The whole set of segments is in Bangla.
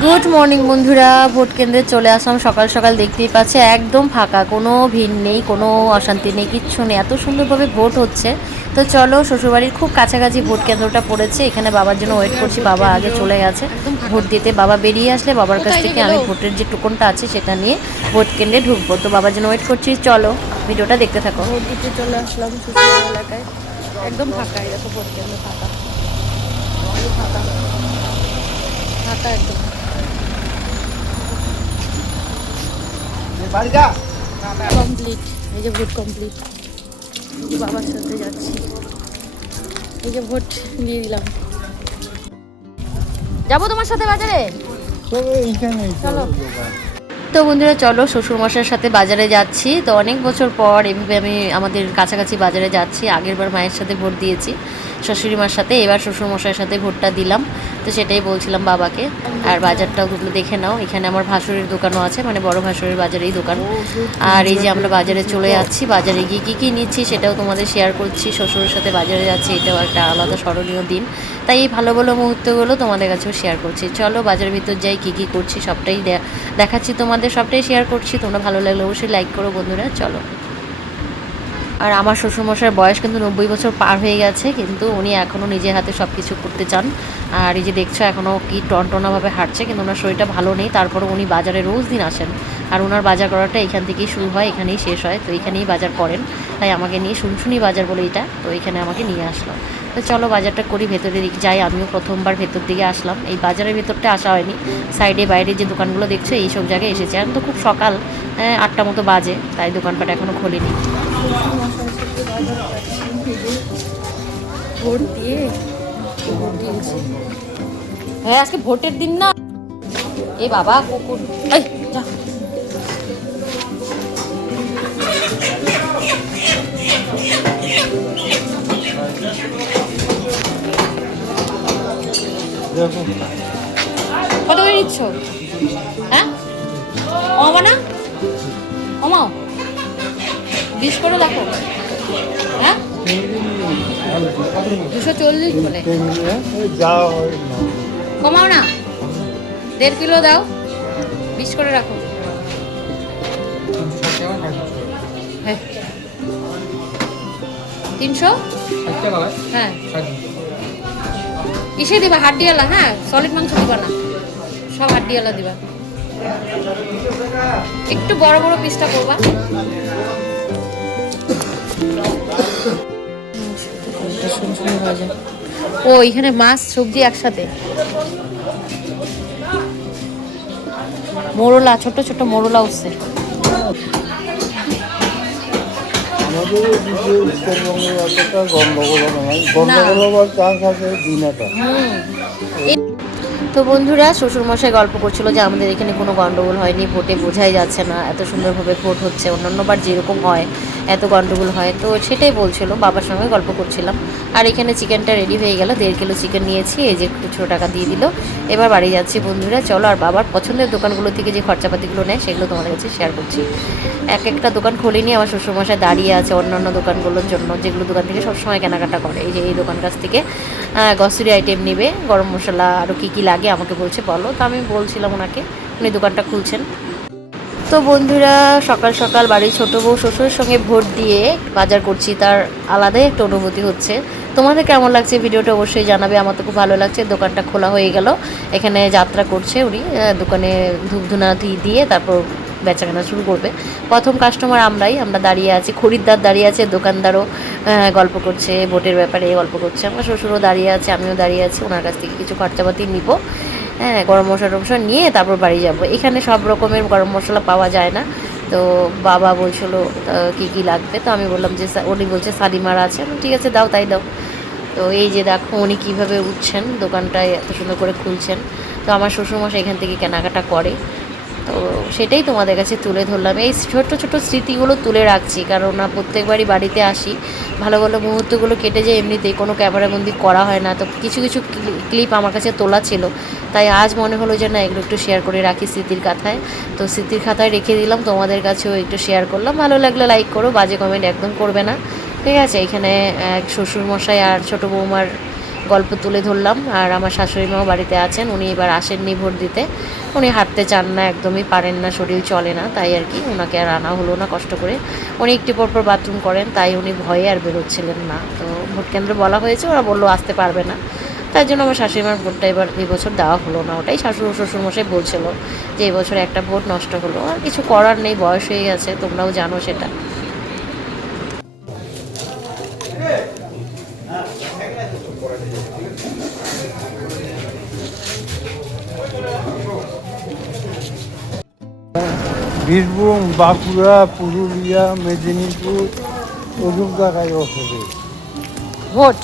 গুড মর্নিং বন্ধুরা, ভোট কেন্দ্রে চলে আসলাম। সকাল সকাল দেখতেই পাচ্ছে একদম ফাঁকা, কোনো ভিড় নেই, কোনো অশান্তি নেই, কিচ্ছু নেই। এত সুন্দরভাবে ভোট হচ্ছে। তো চলো, শ্বশুরবাড়ির খুব কাছাকাছি ভোট কেন্দ্রটা পড়েছে, এখানে বাবার জন্য ওয়েট করছি। বাবা আগে চলে গেছে ভোট দিতে। বাবা বেরিয়ে আসলে বাবার কাছ থেকে আমি ভোটের যে টোকনটা আছে সেটা নিয়ে ভোট কেন্দ্রে ঢুকবো। তো বাবার জন্য ওয়েট করছি, চলো ভিডিওটা দেখতে থাকো। ভোট দিতে চলে আসলাম শ্বশুরবাড়ি এলাকায়, একদম ফাঁকা। এরকম ভোট কেন্দ্র ফাঁকা ফাঁকা ফাঁকা একদম। কমপ্লিট, এই যে ভোট কমপ্লিট। বাবার সাথে যাচ্ছি, এই যে ভোট দিয়ে দিলাম। যাবো তোমার সাথে বাজারে, চলো। তো বন্ধুরা চলো, শ্বশুরমশাইয়ের সাথে বাজারে যাচ্ছি। তো অনেক বছর পর এভাবে আমি আমাদের কাছাকাছি বাজারে যাচ্ছি। আগের বার মায়ের সাথে ভোট দিয়েছি, শাশুড়ি মার সাথে, এবার শ্বশুরমশাইয়ের সাথে ভোটটা দিলাম। তো সেটাই বলছিলাম বাবাকে। আর বাজারটাও তোমরা দেখে নাও, এখানে আমার ভাসুরের দোকানও আছে, মানে বড় ভাসুরের বাজারেই দোকান। আর এই যে আমরা বাজারে চলে যাচ্ছি, বাজারে গিয়ে কী কী নিচ্ছি সেটাও তোমাদের শেয়ার করছি। শ্বশুরের সাথে বাজারে যাচ্ছি, এটাও একটা আলাদা স্মরণীয় দিন। তাই এই ভালো ভালো মুহূর্তগুলো তোমাদের কাছেও শেয়ার করছি। চলো বাজারের ভিতর যাই, কী কী করছি সবটাই দেখাচ্ছি তোমাদের, সবটাই শেয়ার করছি। তোমরা ভালো লাগলে অবশ্যই লাইক করো বন্ধুরা, চলো। আর আমার শ্বশুরমশাইয়ের বয়স কিন্তু 90 বছর পার হয়ে গেছে, কিন্তু উনি এখনও নিজের হাতে সব কিছু করতে চান। আর এই যে দেখছো এখনও কি টনটনাভাবে হাঁটছে, কিন্তু ওনার শরীরটা ভালো নেই। তারপরও উনি বাজারে রোজ দিন আসেন। আর ওনার বাজার করাটা এখান থেকেই শুরু হয়, এখানেই শেষ হয়। তো এখানেই বাজার করেন, তাই আমাকে নিয়ে শুনশুনি বাজার বলে এটা, তো এখানে আমাকে নিয়ে আসলো। তো চলো বাজারটা করি, ভেতরের দিকে যাই। আমিও প্রথমবার ভেতর দিকে আসলাম, এই বাজারের ভেতরটা আসা হয়নি। সাইডে বাইরে যে দোকানগুলো দেখছো এইসব জায়গায় এসেছে। এখন তো খুব সকাল, 8টা মতো বাজে, তাই দোকানপাট এখনও খোলেনি। ভোট দিয়ে ভোট দিয়েছি। হ্যাঁ আজকে ভোটের দিন না। এ বাবা কুকুর, এই যা। কত করে নিচ্ছ? হ্যাঁ কমাবো না, কমাও 20 করে দেখো। হ্যাঁ 240 বলে, কমাও না, 1.5 কিলো দাও, 20 করে রাখো। হ্যাঁ 300। হ্যাঁ কিসে দিবা? হাড্ডিওয়ালা? হ্যাঁ সলিড মাংস দিবা না, সব হাড্ডিওয়ালা দিবা। একটু বড় বড় পিসটা করবা। ও এখানে মাছ সবজি একসাথে। মোরলা, ছোট ছোট মোরলা উঠছে। তো বন্ধুরা শ্বশুরমশাই গল্প করছিল যে আমাদের এখানে কোনো গন্ডগোল হয়নি, ভোটে বোঝাই যাচ্ছে না এত সুন্দরভাবে ভোট হচ্ছে, অন্যান্যবার যেরকম হয় এত গন্ডগোল হয়। তো সেটাই বলছিল, বাবার সঙ্গে গল্প করছিলাম। আর এখানে চিকেনটা রেডি হয়ে গেল, 1.5 কিলো চিকেন নিয়েছি, এই যে 200 টাকা দিয়ে দিল। এবার বাড়ি যাচ্ছি বন্ধুরা, চলো। আর বাবার পছন্দের দোকানগুলো থেকে যে খরচাপাতিগুলো নেয় সেগুলো তোমাদের কাছে শেয়ার করছি। এক একটা দোকান খোলেনি, আমার শ্বশুরমশাই দাঁড়িয়ে আছে অন্যান্য দোকানগুলোর জন্য, যেগুলো দোকান থেকে সবসময় কেনাকাটা করে। এই যে এই দোকান কাছ থেকে গ্রসারি আইটেম নেবে, গরম মশলা আরও কী কী লাগে আমাকে বলছে বলো। তো আমি বলছিলাম ওনাকে, উনি দোকানটা খুলছেন। তো বন্ধুরা সকাল সকাল বাড়ির ছোটো বউ শ্বশুরের সঙ্গে ভোট দিয়ে বাজার করছি, তার আলাদাই একটা অনুভূতি হচ্ছে। তোমাদের কেমন লাগছে ভিডিওটা অবশ্যই জানাবে। আমার তো খুব ভালো লাগছে। দোকানটা খোলা হয়ে গেল, এখানে যাত্রা করছে উনি, দোকানে ধূপধুনা দিয়ে তারপর বেচাকেনা শুরু করবে। প্রথম কাস্টমার আমরা দাঁড়িয়ে আছি, খরিদ্দার দাঁড়িয়ে আছে, দোকানদারও গল্প করছে, ভোটের ব্যাপারে গল্প করছে। আমার শ্বশুরও দাঁড়িয়ে আছে, আমিও দাঁড়িয়ে আছি, ওনার কাছ থেকে কিছু খরচাপাতি নিব। হ্যাঁ গরম মশলা টমশলা নিয়ে তারপর বাড়ি যাব। এখানে সব রকমের গরম মশলা পাওয়া যায় না। তো বাবা বলছিল কী কী লাগবে, তো আমি বললাম যে উনি বলছে শালিমার আছে, ঠিক আছে দাও, তাই দাও। তো এই যে দেখো উনি কীভাবে উঠছেন, দোকানটায় এত সুন্দর করে খুলছেন। তো আমার শ্বশুরমশাই এখান থেকে কেনাকাটা করে, তো সেটাই তোমাদের কাছে তুলে ধরলাম। এই ছোট্ট ছোট্ট স্মৃতিগুলো তুলে রাখছি, কারণ প্রত্যেকবারই বাড়িতে আসি, ভালো ভালো মুহূর্তগুলো কেটে যায় এমনিতেই, কোনো ক্যামেরাবন্দি করা হয় না। তো কিছু কিছু ক্লিপ আমার কাছে তোলা ছিল, তাই আজ মনে হলো যে না এগুলো একটু শেয়ার করে রাখি স্মৃতির খাতায়। তো স্মৃতির খাতায় রেখে দিলাম, তোমাদের কাছেও একটু শেয়ার করলাম। ভালো লাগলে লাইক করো, বাজে কমেন্ট একদম করবে না, ঠিক আছে। এখানে এক শ্বশুরমশাই আর ছোটো বৌমার গল্প তুলে ধরলাম। আর আমার শাশুড়ি মাও বাড়িতে আছেন, উনি এবার আসেননি ভোট দিতে, উনি হাঁটতে চান না, একদমই পারেন না, শরীর চলে না, তাই আর কি ওনাকে আর আনা হলো না কষ্ট করে। উনি একটু পরপর বাথরুম করেন, তাই উনি ভয়ে আর বেরোচ্ছিলেন না। তো ভোট কেন্দ্র বলা হয়েছে, ওরা বললো আসতে পারবে না, তাই জন্য আমার শাশুড়িমার ভোটটা এবার এই বছর দেওয়া হলো না। ওটাই শ্বশুরমশাই বলছিল যে এই বছর একটা ভোট নষ্ট হলো, আর কিছু করার নেই, বয়স হয়ে গেছে, তোমরাও জানো সেটা। বীরভূম, বাঁকুড়া, পুরুলিয়া, মেদিনীপুর ওসব জায়গায় হবে ভোট।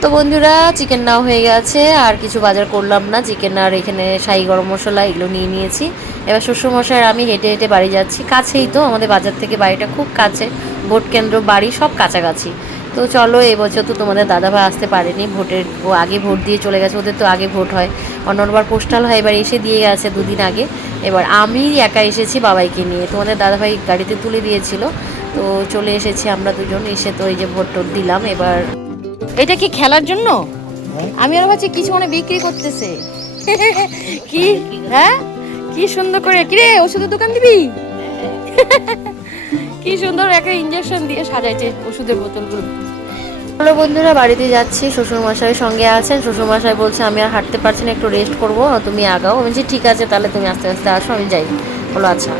তো বন্ধুরা, চিকেন নেওয়া হয়ে গেছে, আর কিছু বাজার করলাম না, চিকেন আর এখানে শাহি গরম মশলা এগুলো নিয়ে নিয়েছি। এবার শ্বশুরমশাই আর আমি হেঁটে হেঁটে বাড়ি যাচ্ছি, কাছেই তো আমাদের বাজার থেকে বাড়িটা, খুব কাছে, ভোট কেন্দ্র বাড়ি সব কাছাকাছি। তো চলো, এবছর তো তোমাদের দাদাভাই আসতে পারেনি, ভোটের আগে ভোট দিয়ে চলে গেছে, ওদের তো আগে ভোট হয়, অন্যবার পোস্টাল হয়, এবার এসে দিয়ে গেছে 2 দিন আগে। এবার আমি একা এসেছি বাবাইকে নিয়ে, তোমাদের দাদাভাই গাড়িতে তুলে দিয়েছিল, তো চলে এসেছি আমরা দুজন, এসে তো এই যে ভোট টোট দিলাম। এবার এটা কি খেলার জন্য? আমি আর ভাবছি কিছু মানে বিক্রি করতেছে কি, হ্যাঁ কি সুন্দর করে, কিরে ওষুধের দোকান দিবি? কি সুন্দর একটা ইনজেকশন দিয়ে সাজাইছে ওষুধের বোতলগুলো। হ্যালো বন্ধুরা, বাড়িতে যাচ্ছি, শ্বশুরমশাইয়ের সঙ্গে আছেন। শ্বশুরমশাই বলছে আমি আর হাঁটতে পারছি না, একটু রেস্ট করবো, তুমি আগাও। আমি বলছি ঠিক আছে, তাহলে তুমি আস্তে আস্তে আসো, আমি যাই। বলো আচ্ছা।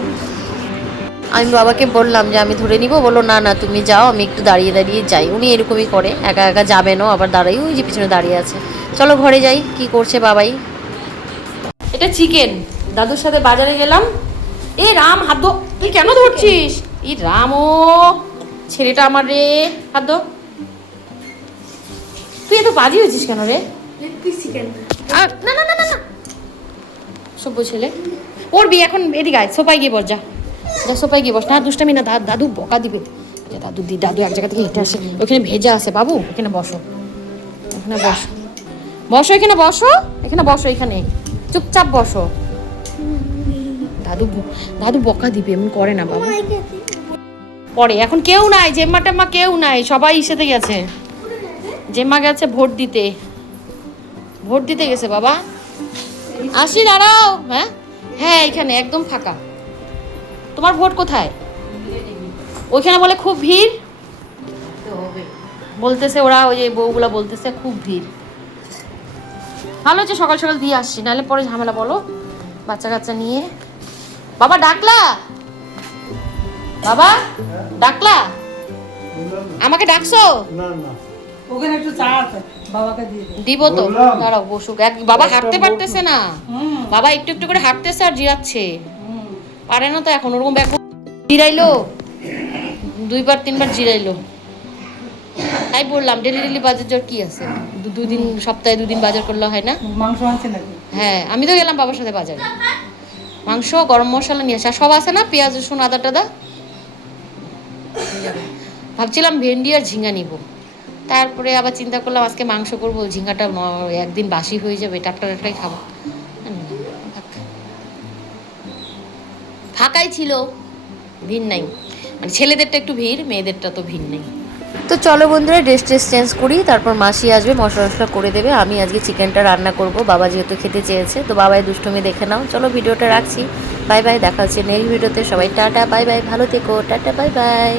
আমি বাবাকে বললাম যে আমি ধরে নিব, বললো না না তুমি যাও, আমি একটু দাঁড়িয়ে দাঁড়িয়ে যাই। উনি এরকমই করে, একা একা যাবেনও, আবার দাঁড়াই, ওই যে পিছনে দাঁড়িয়ে আছে। চলো ঘরে যাই, কি করছে বাবাই। এটা চিকেন, দাদুর সাথে বাজারে গেলাম। এ রাম, হাত ধো, তুই কেন ধরছিস? ই রাম, ও ছেলেটা আমার রে, হাত ধো। তুই এত বাজি হয়েছিস কেন রে? না না না না না, সভ্য ছেলে। ওর বিয়ে এখন, এদিকে আয়, সোফায় গিয়ে বস, যা যা সোফায় গিয়ে বস, না দুষ্টামি না, দাদু বকা দিবে। দাদু এক জায়গা থেকে হেঁটে আসে, ওখানে ভেজা আছে, বাবু এখানে বসো, এখানে বসো, বসো এখানে বসো, এখানে বসো, এখানে চুপচাপ বসো। দাদু দাদু বকা দিবে, এমন করে না বাবা। পরে এখন কেউ নাই, জেম্মা টেম্মা কেউ নাই, সবাই ইসেতে গেছে, জেম্মা গেছে ভোট দিতে, ভোট দিতে গেছে বাবা। আসি, দাঁড়াও। হ্যাঁ হ্যাঁ, এখানে একদম ফাঁকা। তোমার ভোট কোথায়? ওইখানে বলে খুব ভিড় বলতেছে ওরা, ওই যে বউগুলা বলতেছে খুব ভিড়। ভালো হচ্ছে সকাল সকাল দিয়ে আসছি, নাহলে পরে ঝামেলা, বলো বাচ্চা কাচ্চা নিয়ে। বাবা ডাকলা? বাবা ডাকলা? আমাকে ডাকছো? না না, ওখানে একটু চা আছে, বাবাকে দিয়ে দে। দিব তো, দাঁড়াও বসুক। বাবা হাঁটতে পারতেছে না, বাবা একটু একটু করে হাঁটতেছে আর জিরাচ্ছে, পারে না তো এখন, ওরকম ব্যাগ জিরাইলো 2বার 3বার জিরাইলো। তাই বললাম ডেলি ডেলি বাজার যাওয়ার কি আছে, 2 দিন সপ্তাহে 2 দিন বাজার করলে হয় না? মাংস আনছে নাকি? হ্যাঁ, আমি তো গেলাম বাবার সাথে বাজারে, মাংস গরম মশলা নিয়ে আসা সব আছে না, পেঁয়াজ রসুন আদা টাদা। ভাবছিলাম ভেন্ডি আর ঝিঙা নিব, তারপরে আবার চিন্তা করলাম আজকে মাংস করবো, ঝিঙাটা একদিন বাসি হয়ে যাবে, টাটকা টাটকাই খাবো। ফাঁকাই ছিল, ভিড় নাই, মানে ছেলেদেরটা একটু ভিড়, মেয়েদেরটা তো ভিড় নেই। তো চলো বন্ধুরা, ড্রেস চেঞ্জ করি, তারপর মাসি আসবে, মশলা টশলা করে দেবে। আমি আজকে চিকেনটা রান্না করব, বাবা যেহেতু খেতে চেয়েছে, তো বাবাই দুষ্টুমি দেখে নাও। চলো ভিডিওটা রাখছি, বাই বাই, দেখা হচ্ছে নেক্সট ভিডিওতে। সবাই টাটা বাই বাই, ভালো থেকো, টাটা বাই বাই।